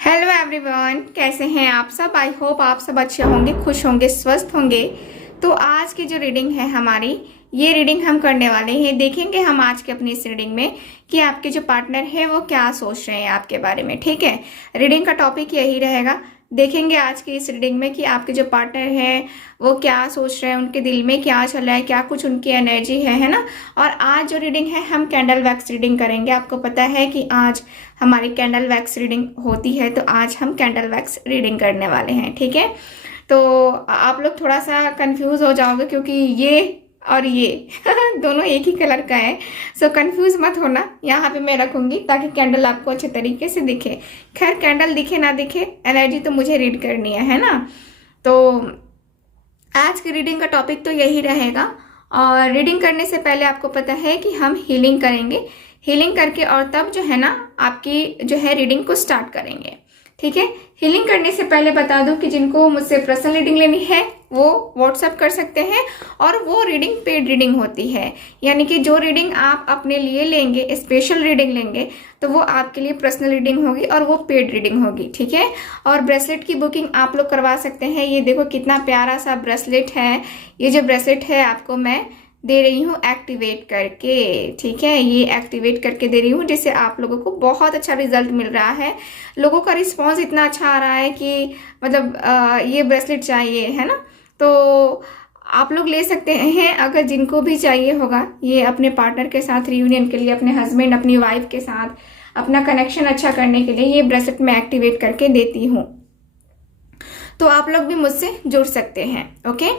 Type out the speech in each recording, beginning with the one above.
Hello everyone, कैसे हैं आप सब। आई होप आप सब अच्छे होंगे, खुश होंगे, स्वस्थ होंगे। तो आज की जो रीडिंग है हमारी, ये रीडिंग हम करने वाले हैं। देखेंगे हम आज के अपनी इस रीडिंग में कि आपके जो पार्टनर है वो क्या सोच रहे हैं आपके बारे में। ठीक है, रीडिंग का टॉपिक यही रहेगा। देखेंगे आज की इस रीडिंग में कि आपके जो पार्टनर है वो क्या सोच रहे हैं, उनके दिल में क्या चल रहा है, क्या कुछ उनकी एनर्जी है ना। और आज जो रीडिंग है हम कैंडल वैक्स रीडिंग करेंगे। आपको पता है कि आज हमारी कैंडल वैक्स रीडिंग होती है, तो आज हम कैंडल वैक्स रीडिंग करने वाले हैं। ठीक है, तो आप लोग थोड़ा सा कंफ्यूज हो जाओगे क्योंकि ये और ये दोनों एक ही कलर का है। सो कंफ्यूज मत होना, यहाँ पे मैं रखूंगी ताकि कैंडल आपको अच्छे तरीके से दिखे। खैर, कैंडल दिखे ना दिखे, एनर्जी तो मुझे रीड करनी है ना। तो आज की रीडिंग का टॉपिक तो यही रहेगा। और रीडिंग करने से पहले आपको पता है कि हम हीलिंग करेंगे। हीलिंग करके और तब जो है ना आपकी जो है रीडिंग को स्टार्ट करेंगे। ठीक है, हीलिंग करने से पहले बता दूं कि जिनको मुझसे पर्सनल रीडिंग लेनी है वो व्हाट्सएप कर सकते हैं। और वो रीडिंग पेड रीडिंग होती है, यानी कि जो रीडिंग आप अपने लिए लेंगे, स्पेशल रीडिंग लेंगे, तो वो आपके लिए पर्सनल रीडिंग होगी और वो पेड रीडिंग होगी। ठीक है, और ब्रेसलेट की बुकिंग आप लोग करवा सकते हैं। ये देखो कितना प्यारा सा ब्रेसलेट है। ये जो ब्रेसलेट है आपको मैं दे रही हूँ एक्टिवेट करके। ठीक है, ये एक्टिवेट करके दे रही हूँ, जिससे आप लोगों को बहुत अच्छा रिजल्ट मिल रहा है। लोगों का रिस्पांस इतना अच्छा आ रहा है कि मतलब ये ब्रेसलेट चाहिए, है ना। तो आप लोग ले सकते हैं अगर जिनको भी चाहिए होगा। ये अपने पार्टनर के साथ रियूनियन के लिए, अपने हस्बैंड अपनी वाइफ के साथ अपना कनेक्शन अच्छा करने के लिए ये ब्रेसलेट मैं एक्टिवेट करके देती हूँ। तो आप लोग भी मुझसे जुड़ सकते हैं। ओके,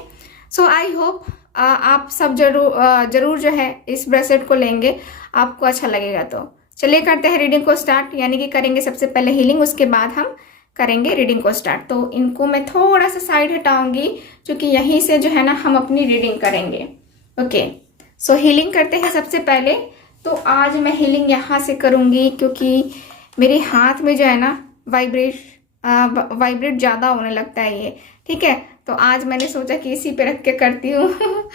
सो आई होप आप सब जरूर जो है इस ब्रेसलेट को लेंगे, आपको अच्छा लगेगा। तो चलिए करते हैं रीडिंग को स्टार्ट, यानी कि करेंगे सबसे पहले हीलिंग, उसके बाद हम करेंगे रीडिंग को स्टार्ट। तो इनको मैं थोड़ा सा साइड हटाऊंगी क्योंकि यहीं से जो है ना हम अपनी रीडिंग करेंगे। ओके, सो हीलिंग करते हैं सबसे पहले। तो आज मैं हीलिंग यहाँ से करूँगी क्योंकि मेरे हाथ में जो है ना वाइब्रेट ज़्यादा होने लगता है ये। ठीक है, तो आज मैंने सोचा कि इसी पे रख के करती हूँ।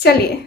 चलिए,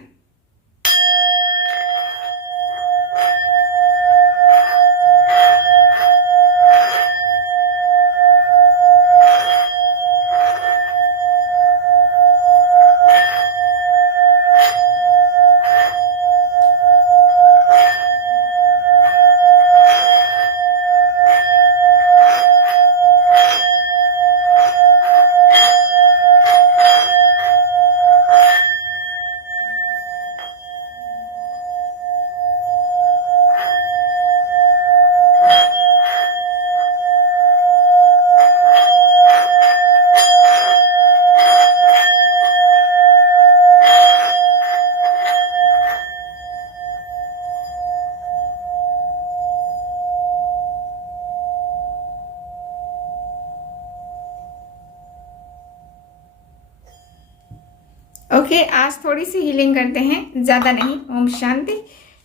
ओके, आज थोड़ी सी हीलिंग करते हैं, ज्यादा नहीं। ओम शांति।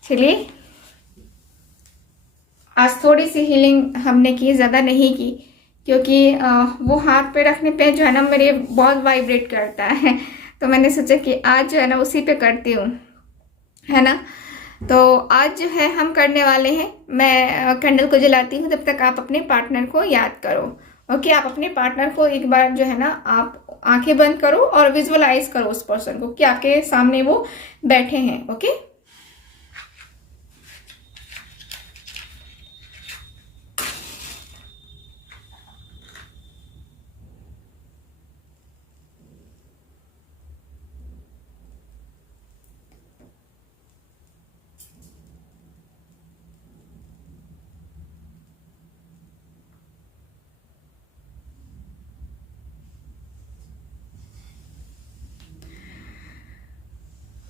चलिए, आज थोड़ी सी हीलिंग हमने की, ज्यादा नहीं की, क्योंकि वो हाथ पे रखने पे जो है ना मेरे बहुत वाइब्रेट करता है। तो मैंने सोचा कि आज जो है ना उसी पे करती हूँ, है ना। तो आज जो है हम करने वाले हैं, मैं कैंडल को जलाती हूँ, तब तक आप अपने पार्टनर को याद करो। ओके, आप अपने पार्टनर को एक बार जो है ना आप आंखें बंद करो और विजुअलाइज करो उस पर्सन को कि आपके सामने वो बैठे हैं। ओके,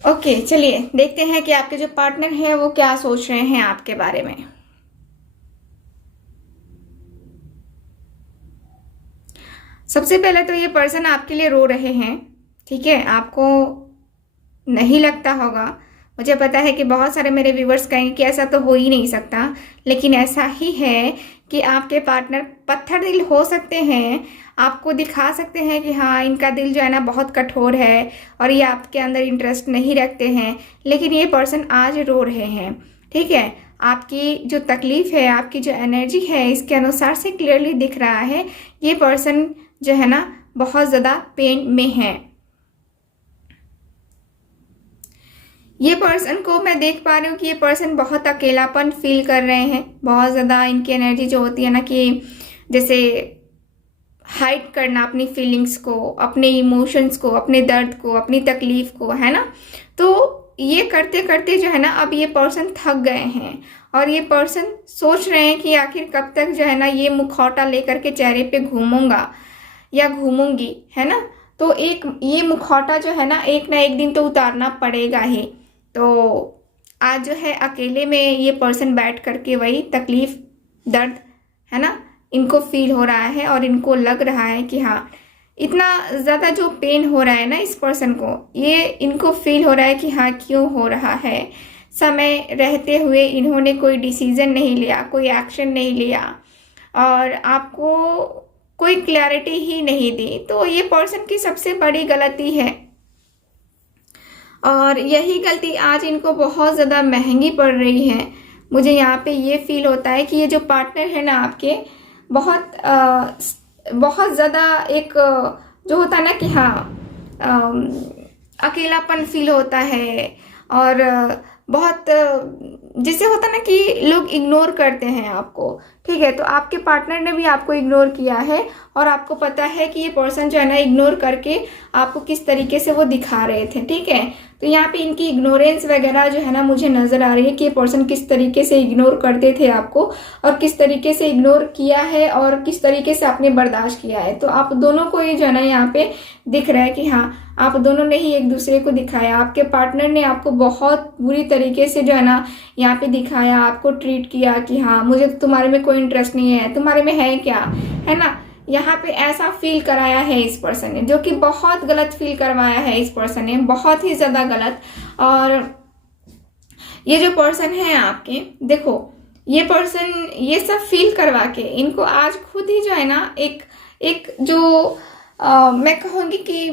ओके, चलिए देखते हैं कि आपके जो पार्टनर है वो क्या सोच रहे हैं आपके बारे में। सबसे पहले तो ये पर्सन आपके लिए रो रहे हैं। ठीक है, आपको नहीं लगता होगा, मुझे पता है कि बहुत सारे मेरे व्यूवर्स कहेंगे कि ऐसा तो हो ही नहीं सकता, लेकिन ऐसा ही है कि आपके पार्टनर पत्थर दिल हो सकते हैं। आपको दिखा सकते हैं कि हाँ, इनका दिल जो है ना बहुत कठोर है और ये आपके अंदर इंटरेस्ट नहीं रखते हैं, लेकिन ये पर्सन आज रो रहे हैं। ठीक है, आपकी जो तकलीफ है, आपकी जो एनर्जी है, इसके अनुसार से क्लियरली दिख रहा है ये पर्सन जो है ना बहुत ज़्यादा पेन में है। ये पर्सन को मैं देख पा रही हूँ कि ये पर्सन बहुत अकेलापन फील कर रहे हैं। बहुत ज़्यादा इनकी एनर्जी जो होती है ना कि जैसे हाइड करना अपनी फीलिंग्स को, अपने इमोशंस को, अपने दर्द को, अपनी तकलीफ को, है ना। तो ये करते करते जो है ना अब ये पर्सन थक गए हैं और ये पर्सन सोच रहे हैं कि आखिर कब तक जो है ना ये मुखौटा लेकर के चेहरे पे घूमूंगा या घूमूंगी, है ना। तो एक ये मुखौटा जो है ना एक दिन तो उतारना पड़ेगा ही। तो आज जो है अकेले में ये पर्सन बैठ करके वही तकलीफ, दर्द, है ना, इनको फील हो रहा है और इनको लग रहा है कि हाँ इतना ज़्यादा जो पेन हो रहा है ना इस पर्सन को, ये इनको फील हो रहा है कि हाँ क्यों हो रहा है। समय रहते हुए इन्होंने कोई डिसीज़न नहीं लिया, कोई एक्शन नहीं लिया और आपको कोई क्लैरिटी ही नहीं दी। तो ये पर्सन की सबसे बड़ी गलती है और यही गलती आज इनको बहुत ज़्यादा महंगी पड़ रही है। मुझे यहाँ पे ये फील होता है कि ये जो पार्टनर है ना आपके बहुत ज़्यादा एक जो होता है ना कि हाँ अकेलापन फील होता है और बहुत जैसे होता ना कि लोग इग्नोर करते हैं आपको, ठीक है। तो आपके पार्टनर ने भी आपको इग्नोर किया है और आपको पता है कि ये पर्सन जो है ना इग्नोर करके आपको किस तरीके से वो दिखा रहे थे, ठीक है। तो यहाँ पे इनकी इग्नोरेंस वगैरह जो है ना मुझे नज़र आ रही है कि ये पर्सन किस तरीके से इग्नोर करते थे आपको और किस तरीके से इग्नोर किया है और किस तरीके से आपने बर्दाश्त किया है। तो आप दोनों को ये जो है ना यहाँ पे दिख रहा है कि हाँ आप दोनों ने ही एक दूसरे को दिखाया। आपके पार्टनर ने आपको बहुत बुरी तरीके से जो है ना यहाँ पे दिखाया, आपको ट्रीट किया कि हाँ मुझे तुम्हारे में कोई इंटरेस्ट नहीं है, तुम्हारे में है क्या, है ना। यहाँ पे ऐसा फील कराया है इस पर्सन ने, जो कि बहुत गलत फील करवाया है इस पर्सन ने, बहुत ही ज़्यादा गलत। और ये जो पर्सन है आपके, देखो ये पर्सन ये सब फील करवा के इनको आज खुद ही जो है ना एक जो मैं कहूँगी कि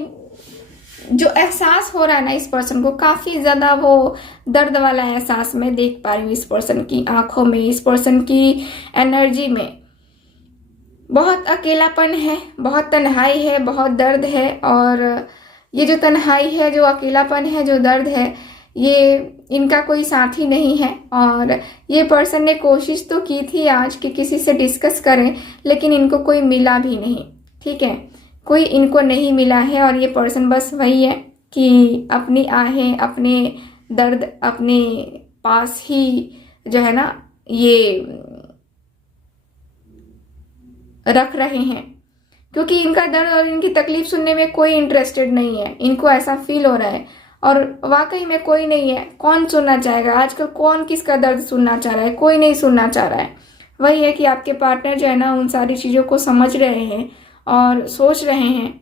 जो एहसास हो रहा है ना इस पर्सन को, काफ़ी ज़्यादा वो दर्द वाला एहसास मैं देख पा रही हूँ इस पर्सन की आंखों में, इस पर्सन की एनर्जी में। बहुत अकेलापन है, बहुत तन्हाई है, बहुत दर्द है और ये जो तन्हाई है, जो अकेलापन है, जो दर्द है, ये इनका कोई साथी नहीं है। और ये पर्सन ने कोशिश तो की थी आज कि किसी से डिस्कस करें, लेकिन इनको कोई मिला भी नहीं, ठीक है, कोई इनको नहीं मिला है। और ये पर्सन बस वही है कि अपनी आहें, अपने दर्द अपने पास ही जो है ना ये रख रहे हैं, क्योंकि इनका दर्द और इनकी तकलीफ सुनने में कोई इंटरेस्टेड नहीं है। इनको ऐसा फील हो रहा है और वाकई में कोई नहीं है। कौन सुनना चाहेगा आजकल, कौन किसका दर्द सुनना चाह रहा है, कोई नहीं सुनना चाह रहा है। वही है कि आपके पार्टनर जो है ना उन सारी चीज़ों को समझ रहे हैं और सोच रहे हैं।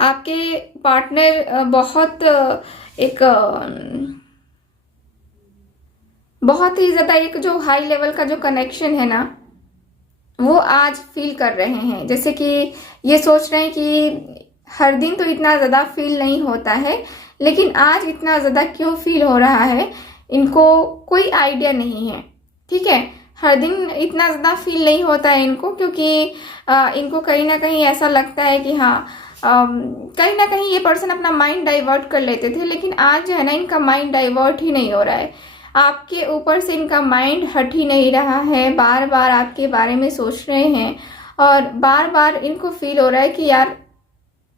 आपके पार्टनर बहुत ही ज़्यादा एक जो हाई लेवल का जो कनेक्शन है ना वो आज फील कर रहे हैं। जैसे कि ये सोच रहे हैं कि हर दिन तो इतना ज़्यादा फील नहीं होता है, लेकिन आज इतना ज़्यादा क्यों फील हो रहा है इनको कोई आइडिया नहीं है, ठीक है। हर दिन इतना ज़्यादा फील नहीं होता है इनको, क्योंकि इनको कहीं ना कहीं ऐसा लगता है कि हाँ कहीं ना कहीं ये पर्सन अपना माइंड डाइवर्ट कर लेते थे, लेकिन आज जो है ना इनका माइंड डाइवर्ट ही नहीं हो रहा है। आपके ऊपर से इनका माइंड हट ही नहीं रहा है, बार बार आपके बारे में सोच रहे हैं और बार बार इनको फील हो रहा है कि यार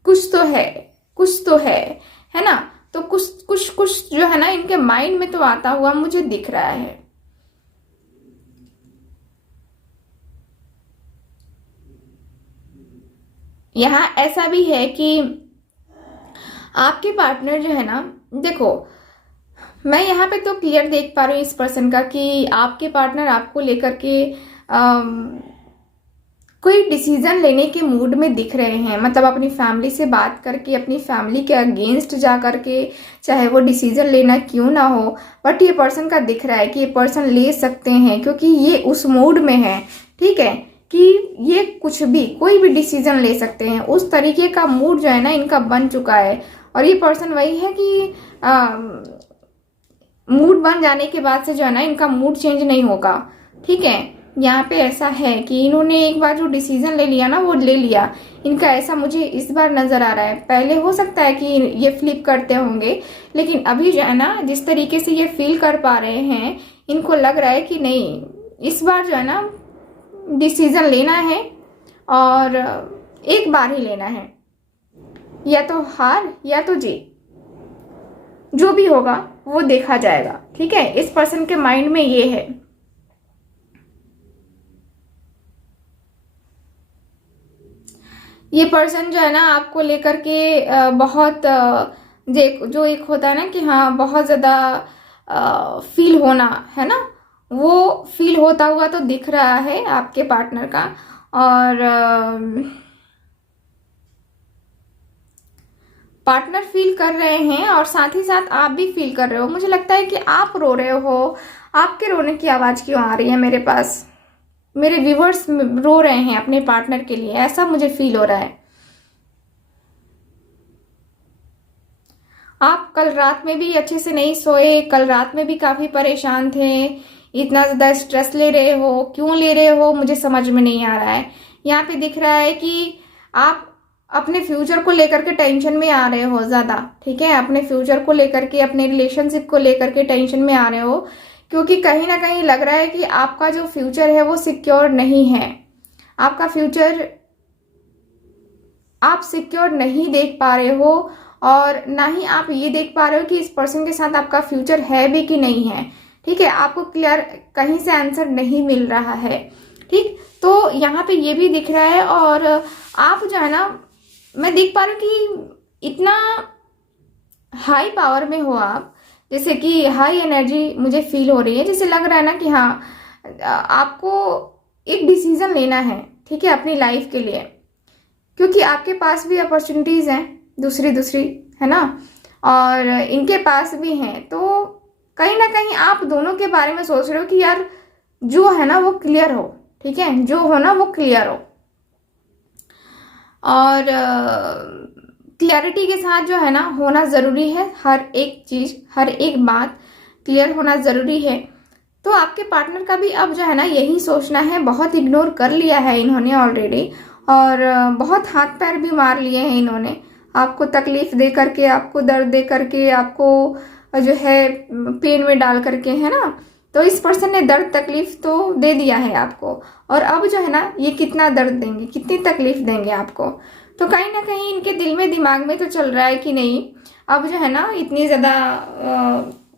कुछ तो है, कुछ तो है ना। तो कुछ जो है ना इनके माइंड में तो आता हुआ मुझे दिख रहा है। यहाँ ऐसा भी है कि आपके पार्टनर जो है ना, देखो मैं यहाँ पे तो क्लियर देख पा रही हूँ इस पर्सन का कि आपके पार्टनर आपको लेकर के कोई डिसीजन लेने के मूड में दिख रहे हैं। मतलब अपनी फैमिली से बात करके, अपनी फैमिली के अगेंस्ट जा करके, चाहे वो डिसीजन लेना क्यों ना हो, बट ये पर्सन का दिख रहा है कि ये पर्सन ले सकते हैं, क्योंकि ये उस मूड में है, ठीक है। कि ये कुछ भी कोई भी डिसीजन ले सकते हैं, उस तरीके का मूड जो है ना इनका बन चुका है। और ये पर्सन वही है कि मूड बन जाने के बाद से जो है ना इनका मूड चेंज नहीं होगा। ठीक है, यहाँ पे ऐसा है कि इन्होंने एक बार जो डिसीजन ले लिया ना वो ले लिया, इनका ऐसा मुझे इस बार नजर आ रहा है। पहले हो सकता है कि ये फ्लिप करते होंगे, लेकिन अभी जो है ना जिस तरीके से ये फील कर पा रहे हैं, इनको लग रहा है कि नहीं, इस बार जो है ना डिसीजन लेना है और एक बार ही लेना है, या तो हार या तो जीत, जो भी होगा वो देखा जाएगा। ठीक है, इस पर्सन के माइंड में ये है। ये पर्सन जो है ना आपको लेकर के बहुत जो एक होता है ना कि हाँ बहुत ज्यादा फील होना है ना, वो फील होता हुआ तो दिख रहा है आपके पार्टनर का। और पार्टनर फील कर रहे हैं और साथ ही साथ आप भी फील कर रहे हो। मुझे लगता है कि आप रो रहे हो। आपके रोने की आवाज क्यों आ रही है मेरे पास? मेरे व्यूवर्स रो रहे हैं अपने पार्टनर के लिए, ऐसा मुझे फील हो रहा है। आप कल रात में भी अच्छे से नहीं सोए, कल रात में भी काफी परेशान थे, इतना ज्यादा स्ट्रेस ले रहे हो, क्यों ले रहे हो मुझे समझ में नहीं आ रहा है। यहाँ पे दिख रहा है कि आप अपने फ्यूचर को लेकर के टेंशन में आ रहे हो ज्यादा। ठीक है, अपने फ्यूचर को लेकर के, अपने रिलेशनशिप को लेकर के टेंशन में आ रहे हो, क्योंकि कहीं ना कहीं लग रहा है कि आपका जो फ्यूचर है वो सिक्योर नहीं है। आपका फ्यूचर आप सिक्योर नहीं देख पा रहे हो, और ना ही आप ये देख पा रहे हो कि इस पर्सन के साथ आपका फ्यूचर है भी कि नहीं है। ठीक है, आपको क्लियर कहीं से आंसर नहीं मिल रहा है। ठीक, तो यहाँ पे ये भी दिख रहा है। और आप जो है ना, मैं देख पा रही हूँ कि इतना हाई पावर में हो आप, जैसे कि हाई एनर्जी मुझे फील हो रही है। जैसे लग रहा है ना कि हाँ आपको एक डिसीजन लेना है, ठीक है, अपनी लाइफ के लिए, क्योंकि आपके पास भी अपॉर्चुनिटीज हैं दूसरी है ना, और इनके पास भी हैं। तो कहीं ना कहीं आप दोनों के बारे में सोच रहे हो कि यार जो है ना वो क्लियर हो। ठीक है, जो हो ना वो क्लियर हो, और क्लैरिटी के साथ जो है ना होना ज़रूरी है। हर एक चीज़, हर एक बात क्लियर होना ज़रूरी है। तो आपके पार्टनर का भी अब जो है ना यही सोचना है। बहुत इग्नोर कर लिया है इन्होंने ऑलरेडी, और बहुत हाथ पैर भी मार लिए हैं इन्होंने, आपको तकलीफ दे करके, आपको दर्द दे करके, आपको जो है पेन में डाल करके, है ना। तो इस पर्सन ने दर्द तकलीफ तो दे दिया है आपको, और अब जो है ना ये कितना दर्द देंगे, कितनी तकलीफ देंगे आपको। तो कहीं ना कहीं इनके दिल में, दिमाग में तो चल रहा है कि नहीं, अब जो है ना इतनी ज़्यादा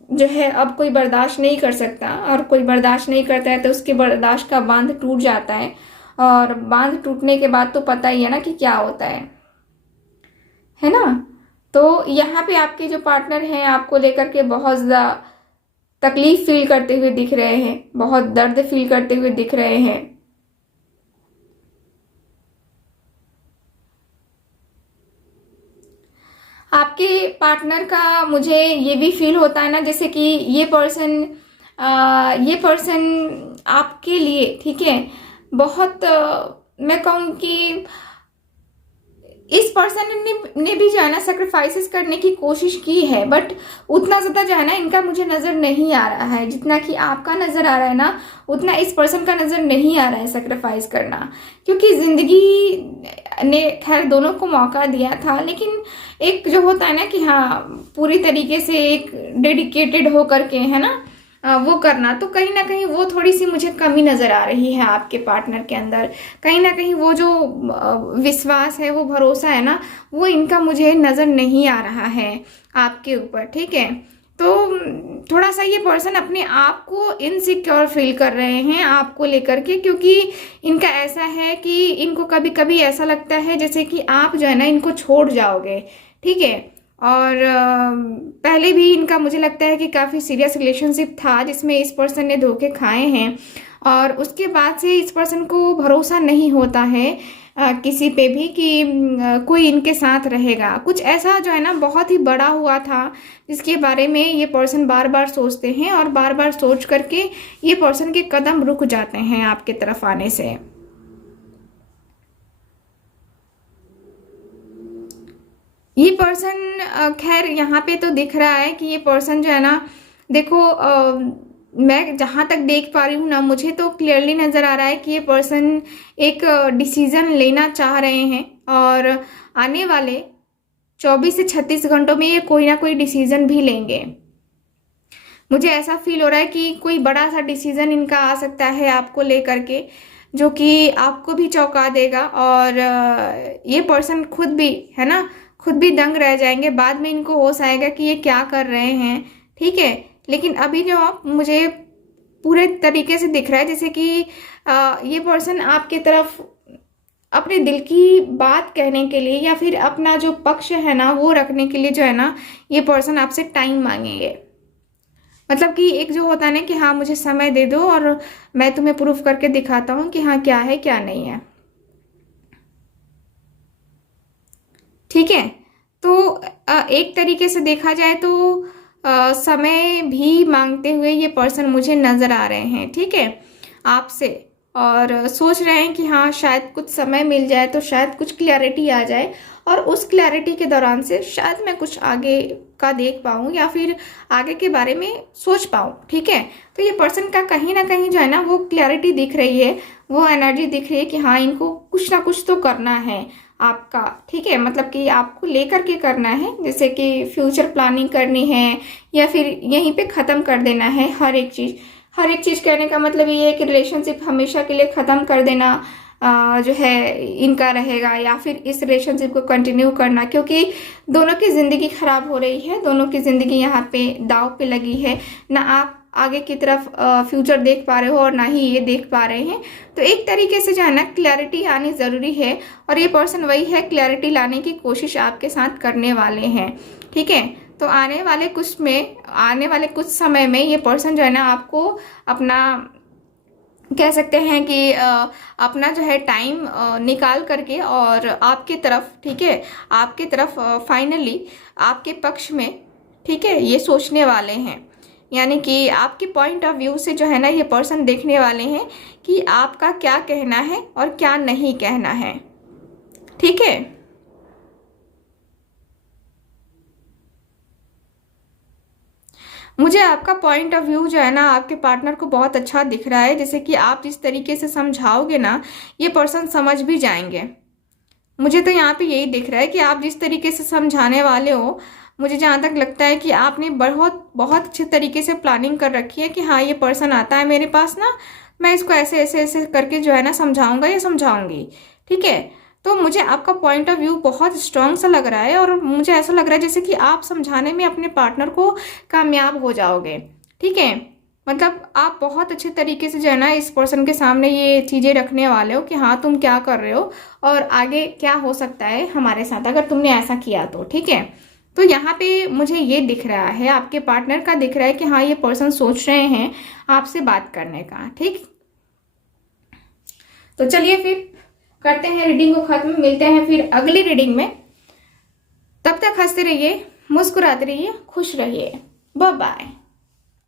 जो है अब कोई बर्दाश्त नहीं कर सकता, और कोई बर्दाश्त नहीं करता है तो उसके बर्दाश्त का बांध टूट जाता है, और बांध टूटने के बाद तो पता ही है ना कि क्या होता है ना। तो यहाँ पे आपके जो पार्टनर हैं आपको लेकर के बहुत ज़्यादा तकलीफ फील करते हुए दिख रहे हैं, बहुत दर्द फील करते हुए दिख रहे हैं। आपके पार्टनर का मुझे ये भी फील होता है ना, जैसे कि ये पर्सन आपके लिए, ठीक है, बहुत मैं कहूँ कि इस पर्सन ने भी जो है ना सेक्रीफाइसेस करने की कोशिश की है, बट उतना ज़्यादा जो है ना इनका मुझे नज़र नहीं आ रहा है। जितना कि आपका नज़र आ रहा है ना, उतना इस पर्सन का नज़र नहीं आ रहा है सेक्रीफाइस करना, क्योंकि ज़िंदगी ने खैर दोनों को मौका दिया था, लेकिन एक जो होता है ना कि हाँ पूरी तरीके से एक डेडिकेटेड होकर के, है ना, वो करना, तो कहीं ना कहीं वो थोड़ी सी मुझे कमी नज़र आ रही है आपके पार्टनर के अंदर। कहीं ना कहीं वो जो विश्वास है, वो भरोसा है ना, वो इनका मुझे नज़र नहीं आ रहा है आपके ऊपर। ठीक है, तो थोड़ा सा ये पर्सन अपने आप को इनसिक्योर फील कर रहे हैं आपको लेकर के, क्योंकि इनका ऐसा है कि इनको कभी कभी ऐसा लगता है जैसे कि आप जो है ना इनको छोड़ जाओगे। ठीक है, और पहले भी इनका मुझे लगता है कि काफ़ी सीरियस रिलेशनशिप था जिसमें इस पर्सन ने धोखे खाए हैं, और उसके बाद से इस पर्सन को भरोसा नहीं होता है किसी पे भी कि कोई इनके साथ रहेगा। कुछ ऐसा जो है ना बहुत ही बड़ा हुआ था जिसके बारे में ये पर्सन बार बार सोचते हैं, और बार बार सोच करके ये पर्सन के कदम रुक जाते हैं आपके तरफ आने से। ये पर्सन खैर यहाँ पे तो दिख रहा है कि ये पर्सन जो है ना, देखो मैं जहाँ तक देख पा रही हूँ ना, मुझे तो क्लियरली नज़र आ रहा है कि ये पर्सन एक डिसीज़न लेना चाह रहे हैं और आने वाले 24 से 36 घंटों में ये कोई ना कोई डिसीज़न भी लेंगे। मुझे ऐसा फील हो रहा है कि कोई बड़ा सा डिसीज़न इनका आ सकता है आपको लेकर के, जो कि आपको भी चौंका देगा और ये पर्सन खुद भी है ना, खुद भी दंग रह जाएंगे। बाद में इनको होश आएगा कि ये क्या कर रहे हैं, ठीक है। लेकिन अभी जो मुझे पूरे तरीके से दिख रहा है जैसे कि ये पर्सन आपके तरफ अपने दिल की बात कहने के लिए या फिर अपना जो पक्ष है ना वो रखने के लिए जो है ना, ये पर्सन आपसे टाइम मांगेंगे। मतलब कि एक जो होता है ना कि हाँ मुझे समय दे दो और मैं तुम्हें प्रूफ करके दिखाता हूँ कि हाँ क्या है क्या नहीं है, ठीक है। तो एक तरीके से देखा जाए तो समय भी मांगते हुए ये पर्सन मुझे नज़र आ रहे हैं, ठीक है, आपसे। और सोच रहे हैं कि हाँ शायद कुछ समय मिल जाए तो शायद कुछ क्लैरिटी आ जाए और उस क्लैरिटी के दौरान से शायद मैं कुछ आगे का देख पाऊँ या फिर आगे के बारे में सोच पाऊँ, ठीक है। तो ये पर्सन का कहीं ना कहीं जो है ना वो क्लैरिटी दिख रही है, वो एनर्जी दिख रही है कि हाँ इनको कुछ ना कुछ तो करना है आपका, ठीक है। मतलब कि आपको लेकर के करना है, जैसे कि फ्यूचर प्लानिंग करनी है या फिर यहीं पे ख़त्म कर देना है हर एक चीज़। हर एक चीज़ कहने का मतलब ये है कि रिलेशनशिप हमेशा के लिए ख़त्म कर देना जो है इनका रहेगा, या फिर इस रिलेशनशिप को कंटिन्यू करना, क्योंकि दोनों की ज़िंदगी ख़राब हो रही है, दोनों की ज़िंदगी यहाँ पे दाव पे लगी है। ना आप आगे की तरफ फ्यूचर देख पा रहे हो और ना ही ये देख पा रहे हैं। तो एक तरीके से जो है ना क्लैरिटी आनी ज़रूरी है और ये पर्सन वही है, क्लैरिटी लाने की कोशिश आपके साथ करने वाले हैं, ठीक है। तो आने वाले कुछ समय में ये पर्सन जो है ना आपको अपना कह सकते हैं कि अपना जो है टाइम निकाल करके और आपके तरफ, ठीक है, आपके तरफ फाइनली आपके पक्ष में, ठीक है, ये सोचने वाले हैं। यानी कि आपके पॉइंट ऑफ व्यू से जो है ना ये पर्सन देखने वाले हैं कि आपका क्या कहना है और क्या नहीं कहना है, ठीक है। मुझे आपका पॉइंट ऑफ व्यू जो है ना आपके पार्टनर को बहुत अच्छा दिख रहा है, जैसे कि आप जिस तरीके से समझाओगे ना ये पर्सन समझ भी जाएंगे। मुझे तो यहाँ पे यही दिख रहा है कि आप जिस तरीके से समझाने वाले हो, मुझे जहाँ तक लगता है कि आपने बहुत बहुत अच्छे तरीके से प्लानिंग कर रखी है कि हाँ ये पर्सन आता है मेरे पास ना, मैं इसको ऐसे ऐसे ऐसे करके जो है ना समझाऊंगा या समझाऊंगी, ठीक है। तो मुझे आपका पॉइंट ऑफ व्यू बहुत स्ट्रांग सा लग रहा है और मुझे ऐसा लग रहा है जैसे कि आप समझाने में अपने पार्टनर को कामयाब हो जाओगे, ठीक है। मतलब आप बहुत अच्छे तरीके से जो है ना इस पर्सन के सामने ये चीज़ें रखने वाले हो कि हाँ तुम क्या कर रहे हो और आगे क्या हो सकता है हमारे साथ अगर तुमने ऐसा किया तो, ठीक है। तो यहाँ पे मुझे ये दिख रहा है, आपके पार्टनर का दिख रहा है कि हाँ ये पर्सन सोच रहे हैं आपसे बात करने का, ठीक। तो चलिए फिर करते हैं रीडिंग को खत्म, मिलते हैं फिर अगली रीडिंग में। तब तक हंसते रहिए, मुस्कुराते रहिए, खुश रहिए, बाय बाय।